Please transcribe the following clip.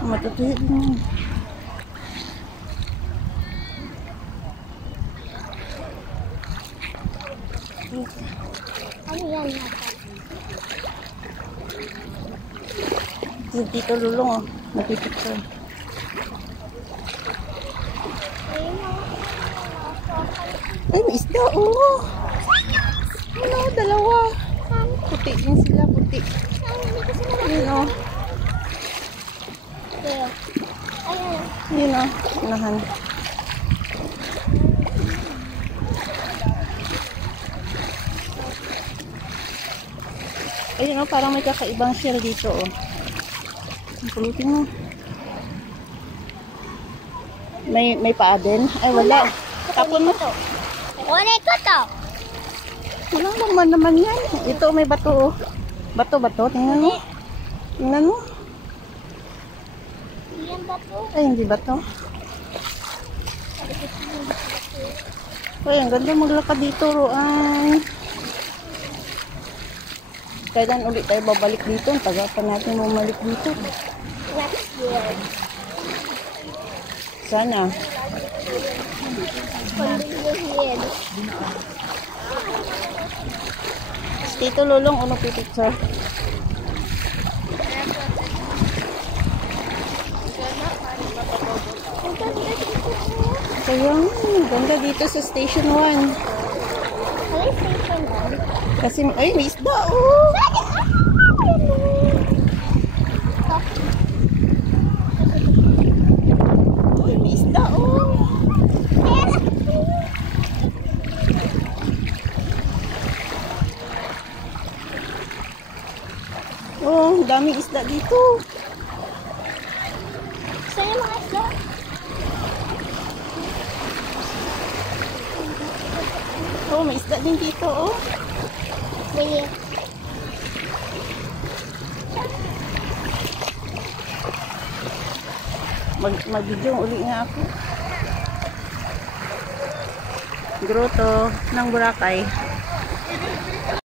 Matutihid mo. Ano yan? Dito lulong oh. Napipicture. Ay, may isda oh. Ano, dalawa. Puti din sila, puti. Ayun oh. Ayun oh, unahan. Ayun oh, parang may kakaibang shell dito oh. Pulutin mo. May paa din? Ay, wala. Tapon mo to. Wala ko to. Walang laman naman yan. Ito may bato. Bato. Tingnan mo. Tingnan mo. Yan bato. Ay, hindi bato. Ay, ang ganda maglakad dito, Roan. Kailan ulit tayo babalik dito? Tagal pa natin bumalik dito. Next year. Sana. Tito Lulong, uno picture. Kaya, ganda dito sa Station 1. Ano station 1? Kasi, ay, may isda, oh! Uy, may isda, oh! Oh, daming isda dito. Saan yung mga isda? Oh, may isda din dito, oh. Sige. Mag-video uli nga ako. Grotto ng Boracay.